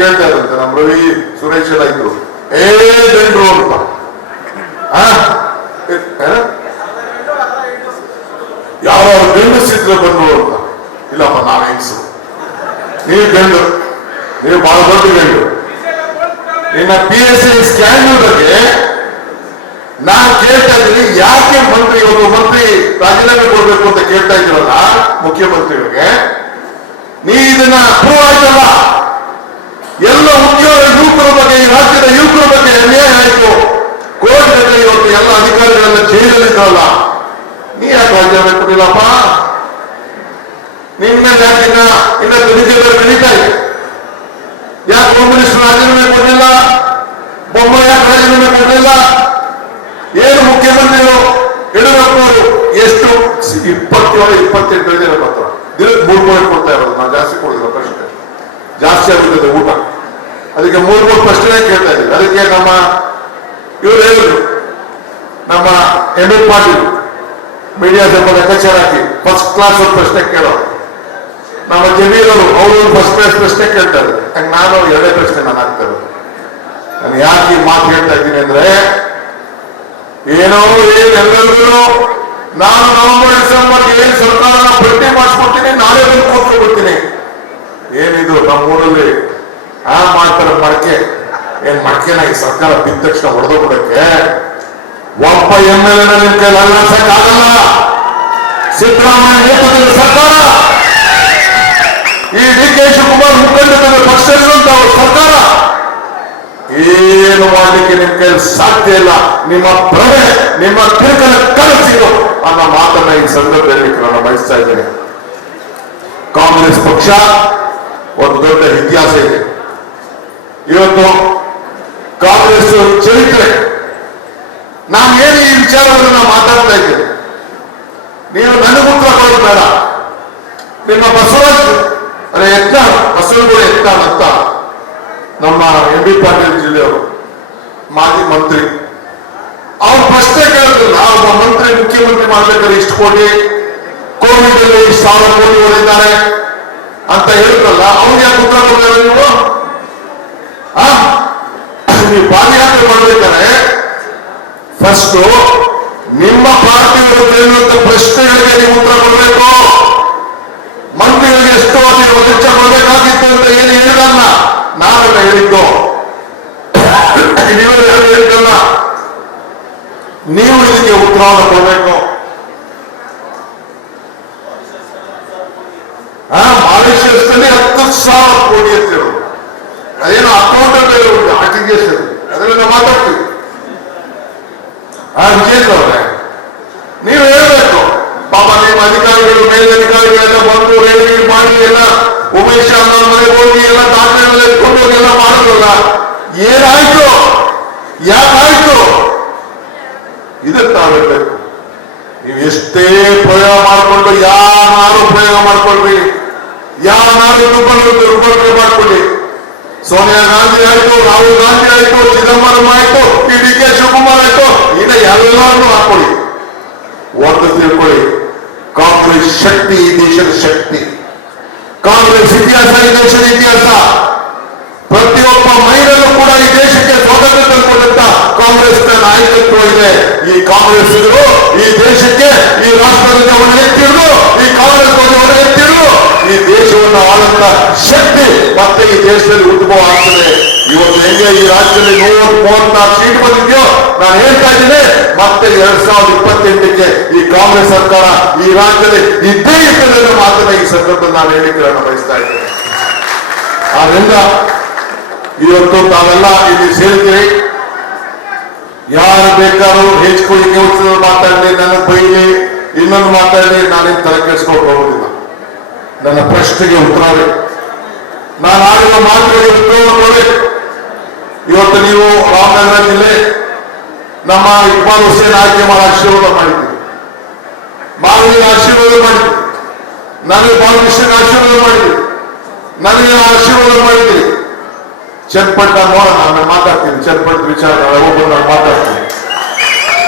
ಕೇಳ್ತಾ ಇರಂತೆ ನಮ್ ರವಿ ಸುರೇಶ್ ಎಲ್ಲ ಇದ್ರು ದಂಡ್ರು ಅಂತ ಯಾವ ಗಂಡಸಿದ್ರೆ ಬಂದ್ರು ಅಂತ. ಇಲ್ಲಪ್ಪ ನಾವ್ ಹೆಂಗಸರು, ನೀವು ಗಂಡು, ನೀವು ಬಹಳ ದೊಡ್ಡ ಗಂಡು. ನಿನ್ನ PSC ಸ್ಕ್ಯಾಂಡಲ್ ಬಗ್ಗೆ ನಾನು ಕೇಳ್ತಾ ಇದ್ದೀನಿ, ಯಾಕೆ ಮಂತ್ರಿ ಒಬ್ಬ ಮಂತ್ರಿ ರಾಜೀನಾಮೆ ಕೊಡ್ಬೇಕು ಅಂತ ಕೇಳ್ತಾ ಇದ್ದೀರಲ್ಲ ಮುಖ್ಯಮಂತ್ರಿಗಳಿಗೆ, ನೀ ಇದನ್ನ ಪ್ರೂವ್ ಆಯ್ತಲ್ಲ. ಎಲ್ಲ ಉದ್ಯೋಗ ಯುವಕರ ಬಗ್ಗೆ, ಈ ರಾಜ್ಯದ ಯುವಕರ ಬಗ್ಗೆ ಅನ್ಯಾಯ ಆಯ್ತು. ಕೋರ್ಟ್ನಲ್ಲಿ ಇವತ್ತು ಎಲ್ಲ ಅಧಿಕಾರಿಗಳೆಲ್ಲ ಜೈಲಲ್ಲಿದ್ದಾರಲ್ಲ, ನೀ ಯಾಕೆ ರಾಜೀನಾಮೆ ಕೊಟ್ಟಿಲ್ಲಪ್ಪ? ನಿನ್ನ ಯಾಕೆ ಇನ್ನ ತನಿಖೆಗಳು ನಡೀತಾ ಇದೆ, ಯಾಕೆ ಹೋಮ್ ಮಿನಿಸ್ಟರ್ ರಾಜೀನಾಮೆ ಕೊಡಲಿಲ್ಲ? ಬೊಮ್ಮ ಯಾಕೆ ರಾಜೀನಾಮೆ ಕೊಡಲಿಲ್ಲ? ಏನು ಮುಖ್ಯಮಂತ್ರಿಗಳು ಯಡಿಯೂರಪ್ಪನವರು ಎಷ್ಟು 27-28 ಇದೆ ಮಾತ್ರ ದಿನಕ್ಕೆ 3 ಪಾಯಿಂಟ್ ಕೊಡ್ತಾ ಇರೋದು. ನಾನು ಜಾಸ್ತಿ ಕೊಡಿಲ್ಲ, ಪ್ರಶ್ನೆ ಜಾಸ್ತಿ ಆಗುತ್ತದೆ ಊಟ, ಅದಕ್ಕೆ 3 ಪ್ರಶ್ನೆ ಕೇಳ್ತಾ ಇದ್ದೀವಿ. ಅದಕ್ಕೆ ನಮ್ಮ ಇವರು ಹೇಳಿದ್ರು, ನಮ್ಮ ML ಪಾಟೀಲ್ ಮೀಡಿಯಾ ಸಂಬಂಧ ಕಚೇರಿ ಹಾಕಿ ಫಸ್ಟ್ ಕ್ಲಾಸ್ ಒಂದು ಪ್ರಶ್ನೆ ಕೇಳೋರು. ನಮ್ಮ ಜಮೀರರು ಅವರು ಫಸ್ಟ್ ಕ್ಲಾಸ್ ಪ್ರಶ್ನೆ ಕೇಳ್ತಾರೆ. ಹಂಗೆ ನಾನು 2 ಪ್ರಶ್ನೆ ನಾನು ಹಾಕ್ತಾ ಇರೋದು. ನಾನು ಯಾಕೆ ಈ ಮಾತು ಹೇಳ್ತಾ ಇದ್ದೀನಿ ಅಂದ್ರೆ, ಏನೋ ಎಲ್ಲರಿಗೂ ನಾನು ನವೆಂಬರ್-ಡಿಸೆಂಬರ್ ಏನ್ ಸರ್ಕಾರನ ಭರ್ತಿ ಮಾಡಿಸ್ಕೊಡ್ತೀನಿ, ನಾನೇ ಬಂದು ಕೂತ್ಕೊಳ್ಬಿಡ್ತೀನಿ. ಏನಿದು ನಮ್ಮೂರಲ್ಲಿ ಮಾಡ್ತಾರೆ ಮಡಕೆ, ಏನ್ ಮಡಕೆನ ಈ ಸರ್ಕಾರ ಬಿದ್ದ ತಕ್ಷಣ ಹೊಡೆದೋಗ್ಬಿಡಕ್ಕೆ ಒಬ್ಬ MLA ನಿಮ್ ಕೈಲಿ ಅಲ್ಲಾಡ್ಸಕ್ಕಾಗಲ್ಲ. ಸಿದ್ದರಾಮಯ್ಯ ನೇತೃತ್ವದ ಸರ್ಕಾರ, ಈ DK ಶಿವಕುಮಾರ್ ಮುಖಂಡರ ಪಕ್ಷದಲ್ಲಿರುವಂತಹ ಸರ್ಕಾರ ಏನು ಮಾಡಲಿಕ್ಕೆ ನಿಮ್ ಕೈಲಿ ಸಾಧ್ಯ ಇಲ್ಲ. ನಿಮ್ಮ ಭ್ರಮೆ, ನಿಮ್ಮ ಕಿರುಕನ ಕನಸಿದು ಅನ್ನೋ ಮಾತನ್ನ ಈ ಸಂದರ್ಭದಲ್ಲಿ ನಾನು ಬಯಸ್ತಾ ಇದ್ದೇನೆ. ಕಾಂಗ್ರೆಸ್ ಪಕ್ಷ ಒಂದು ದೊಡ್ಡ ಇತಿಹಾಸ ಇದೆ. ಇವತ್ತು ಕಾಂಗ್ರೆಸ್ ಚರಿತ್ರೆ, ನಾನು ಏನು ಈ ವಿಚಾರವನ್ನು ನಾವು ಮಾತಾಡ್ತಾ ಇದ್ದೇನೆ, ನೀವು ನನಗೆ ಉತ್ತರ ಕೊಡೋದು ಬೇಡ. ನಿಮ್ಮ ಬಸವರಾಜ್ ಯತ್ನಾಳ್, ಬಸವನಗೌಡ ಯತ್ನಾಳ್ ಅಂತ ನಮ್ಮ MB ಪಾಟೀಲ್ ಜಿಲ್ಲೆಯವರು ಮಾಜಿ ಮಂತ್ರಿ, ಅವ್ರು ಪ್ರಶ್ನೆ ಕೇಳಿದ್ರಲ್ಲ, ಒಬ್ಬ ಮಂತ್ರಿ ಮುಖ್ಯಮಂತ್ರಿ ಮಾಡ್ಬೇಕಾದ್ರೆ ಇಷ್ಟು ಕೋಟಿ, ಕೋವಿಡ್ ಅಲ್ಲಿ 1,000 ಕೋಟಿ ಹೊಡೆದಿದ್ದಾರೆ ಅಂತ ಹೇಳಿದ್ರಲ್ಲ, ಅವ್ರಿಗೆ ಯಾಕೆ ಉತ್ತರ ಕೊಡಲಿಲ್ಲ ನೀವು? ನೀವು ಪಾದಯಾತ್ರೆ ಮಾಡ್ಬೇಕಾದ್ರೆ ಫಸ್ಟ್ ನಿಮ್ಮ ಪಾರ್ಟಿ ವಿರುದ್ಧ ಪ್ರಶ್ನೆಗಳಿಗೆ ನೀವು ಉತ್ತರ ಕೊಡಬೇಕು. ಮಂತ್ರಿಗಳಿಗೆ ಎಷ್ಟು ವೆಚ್ಚ ಕೊಡಬೇಕಾಗಿತ್ತು ಅಂತ ಏನು ಹೇಳಿದಲ್ಲ, ನಾವೆಲ್ಲ ಹೇಳಿದ್ದು, ನೀವೆಲ್ಲ ಹೇಳಿದ್ದಲ್ಲ. ನೀವು ಇದಕ್ಕೆ ಉತ್ತರವನ್ನು ಕೊಡಬೇಕು. ಮಾರಿಷಿಯಸ್ನಲ್ಲಿ 10,000 ಕೋಟಿ ಅಂತ ಹೇಳೋದು, ಅದೇನೋ ಅಕೌಂಟ್ ಅಂತ ಹೇಳುವುದು RTGS, ಅದರಿಂದ ಮಾತಾಡ್ತೀವಿ. ವಿಜೇಂದ್ರ ಅವರೇ, ನೀವು ಹೇಳಬೇಕು. ಪಾಪ ನಿಮ್ಮ ಅಧಿಕಾರಿಗಳು, ಮೇಲಧಿಕಾರಿಗಳೆಲ್ಲ ಬಂದು ರೇಡಿ ಮಾಡಿ ಎಲ್ಲ ಉಮೇಶ್ ಅನ್ನೋ ಮನೆಗೆ ಹೋಗಿ ಎಲ್ಲ ದಾಖಲೆ ಎತ್ಕೊಂಡು ಹೋಗಿ ಎಲ್ಲ ಮಾಡೋದಲ್ಲ, ಏನಾಯ್ತು, ಯಾಕಾಯ್ತು, ಇದಕ್ಕೆ ನಾವಿರ್ಬೇಕು. ನೀವು ಎಷ್ಟೇ ಪ್ರಯೋಗ ಮಾಡಿಕೊಂಡು, ಯಾರು ಪ್ರಯೋಗ ಮಾಡ್ಕೊಳ್ರಿ, ಯಾರು ದುರ್ಬಳಕೆ ಮಾಡ್ಕೊಳ್ಳಿ. ಸೋನಿಯಾ ಗಾಂಧಿ ಆಯ್ತು, ರಾಹುಲ್ ಗಾಂಧಿ ಆಯ್ತು, ಚಿದಂಬರಂ ಆಯ್ತು, ಈ DK ಶಿವಕುಮಾರ್ ಆಯ್ತು, ಈಗ ಎಲ್ಲರೂ ಹಾಕೊಳ್ಳಿ. ಒಂದು ತಿಳ್ಕೊಳ್ಳಿ, ಕಾಂಗ್ರೆಸ್ ಶಕ್ತಿ ಈ ದೇಶದ ಶಕ್ತಿ, ಕಾಂಗ್ರೆಸ್ ಇತಿಹಾಸ ಈ ದೇಶದ ಇತಿಹಾಸ. ಪ್ರತಿಯೊಬ್ಬ ಮಹಿಳೆಯರು ಕೂಡ ಈ ದೇಶಕ್ಕೆ ಸ್ವಾತಂತ್ರ್ಯ ತಂದುಕೊಂಡಂತ ಕಾಂಗ್ರೆಸ್ನ ನಾಯಕತ್ವ ಇದೆ. ಈ ಕಾಂಗ್ರೆಸ್ ಈ ದೇಶಕ್ಕೆ, ಈ ರಾಷ್ಟ್ರದಿಂದ ಎತ್ತಿಡಿದು, ಈ ಕಾಂಗ್ರೆಸ್ ಎತ್ತಿಡಿದು ಈ ದೇಶವನ್ನು ಆಳಂತ ಶಕ್ತಿ ಮತ್ತೆ ಈ ದೇಶದಲ್ಲಿ ಉದ್ಭವ ಆಗ್ತದೆ. ಇವತ್ತು ಹೆಂಗೆ ಈ ರಾಜ್ಯದಲ್ಲಿ 134 ಸೀಟ್ ಬಂದಿದ್ಯೋ, ನಾನು ಹೇಳ್ತಾ ಇದ್ದೀನಿ, ಮತ್ತೆ 2028ಕ್ಕೆ ಈ ಕಾಂಗ್ರೆಸ್ ಸರ್ಕಾರ ಈ ರಾಜ್ಯದಲ್ಲಿ ಇದ್ದೇ ಇರ್ತದೆ ಮಾತನ್ನ ಈ ಸಂದರ್ಭದಲ್ಲಿ ನಾನು ಹೇಳಿಕೆ ಬಯಸ್ತಾ ಇದ್ದೇನೆ. ಆದ್ರಿಂದ ಇವತ್ತು ತಾವೆಲ್ಲ ಇಲ್ಲಿ ಸೇರಿದ್ದೀರಿ. ಯಾರು ಬೇಕಾದ್ರೂ ಹೆಚ್ಚಿಕೊಳ್ಳಿಕ್ಕೆ ಮಾತಾಡಲಿ, ನನಗೆ ಬೈಲಿ, ಇನ್ನೊಂದು ಮಾತಾಡಲಿ, ನಾನೇನು ತಲೆ ಕೆಡಿಸ್ಕೊಂಡು ಹೋಗೋದಿಲ್ಲ. ನನ್ನ ಪ್ರಶ್ನೆಗೆ ಉತ್ತರ ನಾನು ಆಡಿದ ಮಾತುಗಳಿಗೆ ಉತ್ತರ ಕೊಡಬೇಕು. ಇವತ್ತು ನೀವು ರಾಮನಗರ ಜಿಲ್ಲೆ ನಮ್ಮ ಇಕ್ಬಾಲ್ ಹುಸೇನ್ ಆಯ್ಕೆ ಮಾಡಿ ಆಶೀರ್ವಾದ ಮಾಡಿದ್ದೀವಿ, ಮಾನವೀಯ ಆಶೀರ್ವಾದ ಮಾಡಿದ್ದೀವಿ, ನನಗೆ ಬಾಲಕೃಷ್ಣನ ಆಶೀರ್ವಾದ ಮಾಡಿದ್ದೀವಿ, ನನಗೆ ಆಶೀರ್ವಾದ ಮಾಡಿದ್ದೀವಿ. ಚನ್ನಪಟ್ಟ ನೋಡೋಣ, ನಾನು ಮಾತಾಡ್ತೀನಿ. ಚನ್ನಪಟ್ಟ ವಿಚಾರ ನಾನು ಮಾತಾಡ್ತೀನಿ.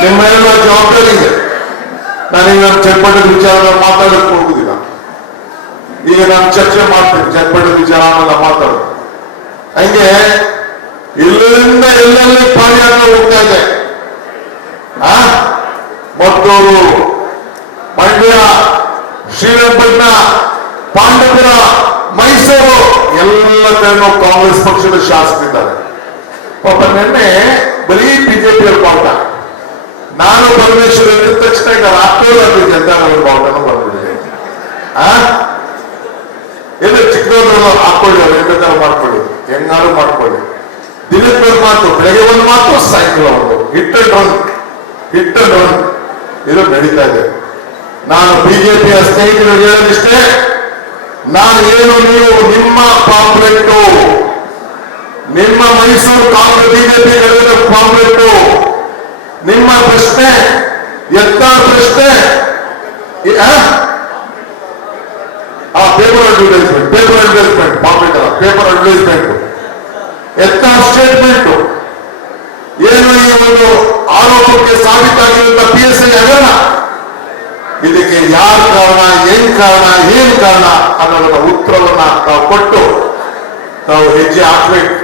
ನಿಮ್ಮೆಲ್ಲ ಜವಾಬ್ದಾರಿ ಇದೆ. ನಾನೀಗ ಚನ್ನಪಟ್ಟದ ವಿಚಾರ ಮಾತಾಡೋಕೆ ಹೋಗುದಿಲ್ಲ. ಈಗ ನಾನು ಚರ್ಚೆ ಮಾಡ್ತೀನಿ, ಚನ್ನಪಟ್ಟದ ವಿಚಾರ ಆಮೇಲೆ ಮಾತಾಡೋದು. ಹಂಗೆ ಇಲ್ಲಿಂದ ಎಲ್ಲೆಲ್ಲಿ ಪಾದಯಾತ್ರೆ ಹೋಗ್ತಾ ಇದೆ. ಮತ್ತೂರು, ಮಂಡ್ಯ, ಶ್ರೀರಂಗಪಟ್ಟಣ, ಪಾಂಡವಪುರ, ಮೈಸೂರು ಎಲ್ಲ ಕಡೆನೂ ಕಾಂಗ್ರೆಸ್ ಪಕ್ಷದ ಶಾಸಕರಿದ್ದಾರೆ. ಪಾಪ ನಿನ್ನೆ ಬರೀ ಬಿಜೆಪಿಯವ್ರ ಬಾವುಟ, ನಾನು ಪರಮೇಶ್ವರ್ ಅಂದ ತಕ್ಷಣ ಈಗ ರಾಷ್ಟ್ರೀಯ ಜನತಾದಳ ಬಾವುಟನ ಬಂದ್ಬಿಟ್ಟಿದೆ. ಎಲ್ಲ ಚಿಕ್ಕದವ್ರಲ್ಲ ಹಾಕೊಳ್ಳಿ, ಅವ್ರು ಹೆಂಗಾರು ಮಾಡ್ಕೊಳ್ಳಿ, ಹೆಂಗಾರು ಮಾಡ್ಕೊಳ್ಳಿ. ದಿನಕ್ಕೆ ಒಂದು ಮಾತು, ಬೆಳಗ್ಗೆ ಒಂದು ಮಾತು, ಸಾಯಂಕಾಲ ಒಂದು, ಹಿಟ್ ಅಂಡ್ ರನ್ ಇದು ನಡೀತಾ ಇದೆ. ನಾನು ಬಿಜೆಪಿಯ ಸ್ನೇಹಿತರಿಗೆ ಹೇಳೋದಿಷ್ಟೇ, ನಾನು ಏನು ನೀವು ನಿಮ್ಮ ಪಾಂಪ್ಲೆಟ್ಟು, ನಿಮ್ಮ ಮೈಸೂರು ಕಾಂಗ್ರೆಸ್ ಬಿಜೆಪಿ ಪಾಂಪ್ಲೆಟ್ಟು, ನಿಮ್ಮ ಪ್ರಶ್ನೆ ಎತ್ತ ಪ್ರಶ್ನೆ ಪೇಪರ್ ಅಡ್ವರ್ಟೈಸ್ಮೆಂಟ್ ಪಾಂಪ್ಲೆಟ್ ಅಲ್ಲ, ಪೇಪರ್ ಅಡ್ವರ್ಟೈಸ್ಮೆಂಟ್ ಎತ್ತ ಸ್ಟೇಟ್ಮೆಂಟ್ ಏನು ಈ ಒಂದು ಆರೋಪಕ್ಕೆ ಸಾಬೀತಾಗಿರುವಂತ PSI ಹಗರಣ, ಇದಕ್ಕೆ ಯಾರು ಕಾರಣ, ಏನ್ ಕಾರಣ ಅನ್ನೋದನ್ನ ಉತ್ತರವನ್ನ ತಾವು ಕೊಟ್ಟು ತಾವು ಹೆಜ್ಜೆ ಹಾಕ್ಬೇಕು.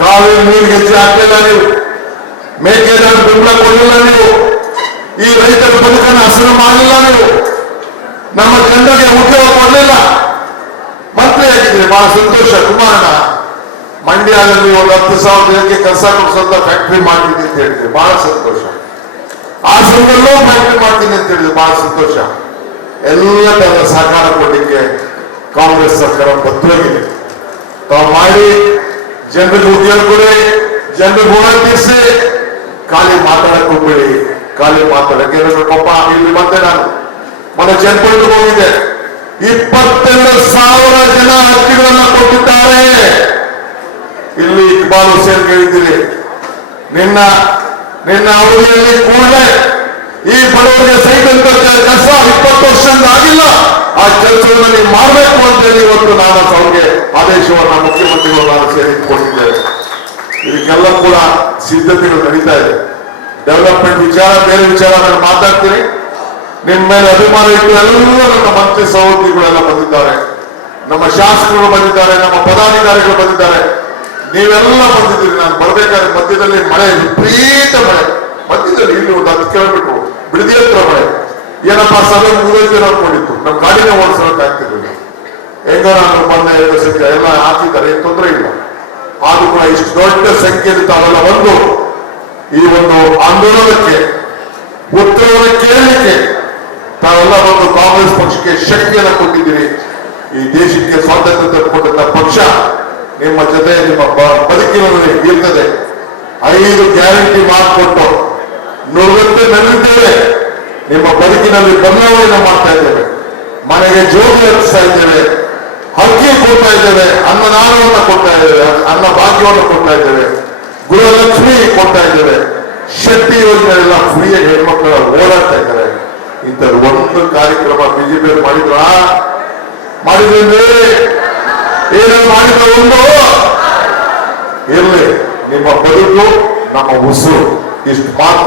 ಕಾವೇರಿ ನೀರು ಹೆಜ್ಜೆ ಹಾಕಲಿಲ್ಲ ನೀವು, ಮೇಕೆದಾಟು ಬೆಂಬಲ ಕೊಡಲಿಲ್ಲ ನೀವು, ಈ ರೈತರ ಬದುಕನ್ನು ಹಸಿರು ಮಾಡಲಿಲ್ಲ ನೀವು, ನಮ್ಮ ಜನರಿಗೆ ಉದ್ಯೋಗ ಕೊಡಲಿಲ್ಲ, ಮಂತ್ರಿ ಆಗಿದ್ರೆ ಬಹಳ ಸಂತೋಷ. ಕುಮಾರಣ್ಣ ಮಂಡ್ಯದಲ್ಲಿ ಒಂದು 10,000 ಜನಕ್ಕೆ ಕೆಲಸ ಕೊಡಿಸುವಂತ ಫ್ಯಾಕ್ಟರಿ ಮಾಡ್ತೀನಿ ಅಂತ ಹೇಳಿದ್ರೆ ಬಹಳ ಸಂತೋಷ. ಹಾಸನದಲ್ಲೂ ಫ್ಯಾಕ್ಟರಿ ಮಾಡ್ತೀನಿ ಅಂತ ಹೇಳಿದ್ರೆ ಬಹಳ ಸಂತೋಷ. ಎಲ್ಲ ತನ್ನ ಸಹಕಾರ ಕೊಡಲಿಕ್ಕೆ ಕಾಂಗ್ರೆಸ್ ಸರ್ಕಾರ ಬದ್ಧವಾಗಿದೆ. ತಾವು ಮಾಡಿ ಜನರಿಗೆ ಉದ್ಯೋಗ ಕೊಡಿ, ಜನರಿಗೆ ಗುಣ ತೀರಿಸಿ, ಖಾಲಿ ಮಾತಾಡಕ್ ಹೋಗ್ಬೇಡಿ. ಖಾಲಿ ಮಾತಾಡಕ್ಕೆ ಪಾಪ ಇಲ್ಲಿ ಮತ್ತೆ ನಾನು ಮೊನ್ನೆ ಜನಪದಕ್ಕೆ ಹೋಗಿದ್ದೆ, 22,000 ಜನ ಅರ್ಜಿಗಳನ್ನ ಕೊಟ್ಟಿದ್ದಾರೆ. ಇಲ್ಲಿ ಇಕ್ಬಾಲ್ ಹುಸೇನ್ ಹೇಳಿದ್ದೀರಿ, ನಿನ್ನ ಅವಧಿಯಲ್ಲಿ ಕೂಡಲೇ ಈ ಬಡವರಿಗೆ ಸೈಟ್ ಅಂತ ಕೆಲಸ 20 ವರ್ಷದಿಂದ ಆಗಿಲ್ಲ, ಆ ಕೆಲಸವನ್ನು ನೀವು ಮಾಡಬೇಕು ಅಂತ ಹೇಳಿ ಇವತ್ತು ನಾನು ಅವ್ರಿಗೆ ಆದೇಶವನ್ನ ಮುಖ್ಯಮಂತ್ರಿಗಳು ನಾನು ಸೇರಿ ಕೊಟ್ಟಿದ್ದೇವೆ. ಇದಕ್ಕೆಲ್ಲ ಕೂಡ ಸಿದ್ಧತೆಗಳು ನಡೀತಾ ಇದೆ. ಡೆವಲಪ್ಮೆಂಟ್ ವಿಚಾರ, ಬೇರೆ ವಿಚಾರ ನಾನು ಮಾತಾಡ್ತೀನಿ. ನಿಮ್ಮ ಮೇಲೆ ಅಭಿಮಾನ ಇಟ್ಟು ಎಲ್ಲ ನನ್ನ ಮಂತ್ರಿ ಸಹೋದ್ಯೋಗಿಗಳೆಲ್ಲ ಬಂದಿದ್ದಾರೆ, ನಮ್ಮ ಶಾಸಕರು ಬಂದಿದ್ದಾರೆ, ನಮ್ಮ ಪದಾಧಿಕಾರಿಗಳು ಬಂದಿದ್ದಾರೆ, ನೀವೆಲ್ಲ ಬಂದಿದ್ದೀರಿ. ನಾನು ಬರ್ಬೇಕಾದ್ರೆ ಮಧ್ಯದಲ್ಲಿ ಮಳೆ, ವಿಪರೀತ ಮಳೆ, ಮಧ್ಯದಲ್ಲಿ ಇಲ್ಲಿ ಒಂದು 10 ಕಿಲೋಮೀಟರ್ ಬಿಡದಿ ಹತ್ರ ಮಳೆ. ಏನಪ್ಪಾ ಸಭೆ ಮುಗಿದೈತೆ ಅನ್ಕೊಂಡಿತ್ತು, ನಮ್ಮ ಗಾಡಿನ ಓಡಿಸೋಕ್ಕಾಗ್ತಿರ್ಲಿಲ್ಲ. ಹೆಂಗ ನಾನು ಬಂದೆ ಸಂಖ್ಯೆ ಎಲ್ಲ ಹಾಕಿದ್ದಾರೆ, ಏನು ತೊಂದರೆ ಇಲ್ಲ. ಆದ್ರೂ ಕೂಡ ಇಷ್ಟು ದೊಡ್ಡ ಸಂಖ್ಯೆಯಲ್ಲಿ ತಾವೆಲ್ಲ ಒಂದು ಈ ಒಂದು ಆಂದೋಲನಕ್ಕೆ ಉತ್ತರವನ್ನು ಕೇಳಲಿಕ್ಕೆ ತಾವೆಲ್ಲ ಒಂದು ಕಾಂಗ್ರೆಸ್ ಪಕ್ಷಕ್ಕೆ ಶಕ್ತಿಯನ್ನು ಕೊಟ್ಟಿದ್ದೀರಿ. ಈ ದೇಶಕ್ಕೆ ಸ್ವಾತಂತ್ರ್ಯ ತಂದುಕೊಟ್ಟಂತ ಪಕ್ಷ ನಿಮ್ಮ ಜೊತೆ ನಿಮ್ಮ ಬದುಕಿನಲ್ಲಿ ಇರ್ತದೆ. 5 ಗ್ಯಾರಂಟಿ ಮಾಡಿಕೊಟ್ಟು ನುಡಿದಂತೆ ನಲ್ಲಿದ್ದೇವೆ. ನಿಮ್ಮ ಬದುಕಿನಲ್ಲಿ ಬದಲಾವಣೆಯನ್ನು ಮಾಡ್ತಾ ಇದ್ದೇವೆ. ಮನೆಗೆ ಜೋಗಿ ಹರಿಸ್ತಾ ಇದ್ದೇವೆ, ಹಕ್ಕಿ ಕೊಡ್ತಾ ಇದ್ದೇವೆ, ಅನ್ನದಾನವನ್ನು ಕೊಡ್ತಾ ಇದ್ದೇವೆ, ಅನ್ನ ಭಾಗ್ಯವನ್ನು ಕೊಡ್ತಾ ಇದ್ದೇವೆ, ಗೃಹಲಕ್ಷ್ಮಿ ಕೊಡ್ತಾ ಇದ್ದೇವೆ, ಶಕ್ತಿ ಯೋಜನೆಗಳೆಲ್ಲ ಫ್ರೀಯಾಗಿ ಹೆಣ್ಮಕ್ಳು ಓಡಾಡ್ತಾ ಇದ್ದಾರೆ. ಇಂಥದ್ದು ಒಂದು ಕಾರ್ಯಕ್ರಮ ಬಿಜೆಪಿ ಮಾಡಿದ್ರೆ ಏನು ಮಾಡಿದ ಒಂದು ಇರಲಿ, ನಿಮ್ಮ ಬದುಕು ನಮ್ಮ ಉಸಿರು, ಇಷ್ಟು ಮಾತ್ರ.